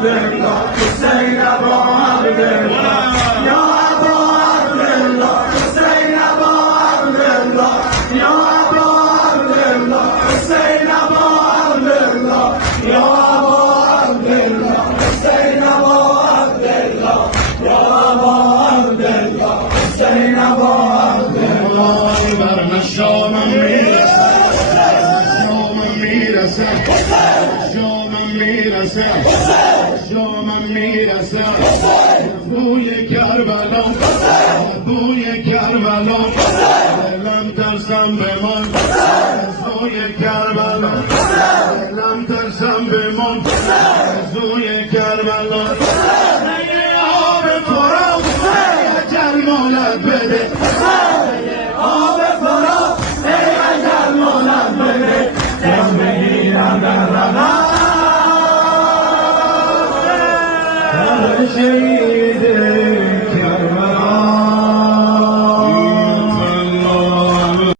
عبدالله حسین ابا عبدالله یا ابا عبدالله حسین ابا عبدالله یا ابا عبدالله حسین ابا عبدالله یا ابا عبدالله حسین ابا عبدالله یا ابا عبدالله حسین ابا عبدالله برن شامم میرسم شامم میرسم بوی کربلا بوی کربلا دلم ترسم بمان بوی کربلا دلم ترسم بمان بوی کربلا آب فرام اجل مولد بده آب فرات ای اجل مولد بده جان بگیرم در رقم شهید